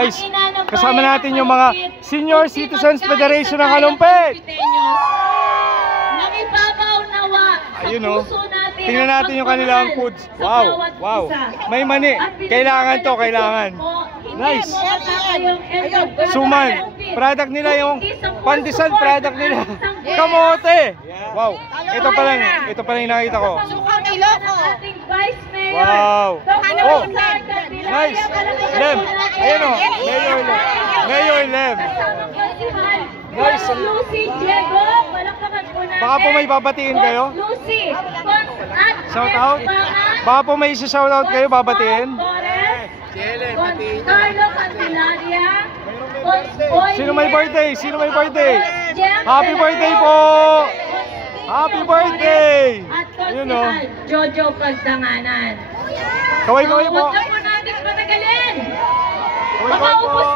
Guys, kasama natin yung mga Senior Citizens Federation ng Kalumpit. Ayun o. Tingnan natin yung kanilang foods. Wow, wow. May mani. Kailangan to, kailangan. Nice. Suman. Product nila yung pandesal product nila. Kamote. Wow. Ito pa lang yung nakita ko. Sukang Ilocos. Wow. Oh. Nice. Lem. Ayan o. Mayor Lem. Nice. Baka po may babatiin kayo? Shout out? Baka po may isi-shout out kayo, babatiin? Sino may birthday? Sino may birthday? Happy birthday po! Happy birthday! Ayun o. Jojo Pagtanganan. Kaway po. Huwag na po natin patagalin. Baka ubos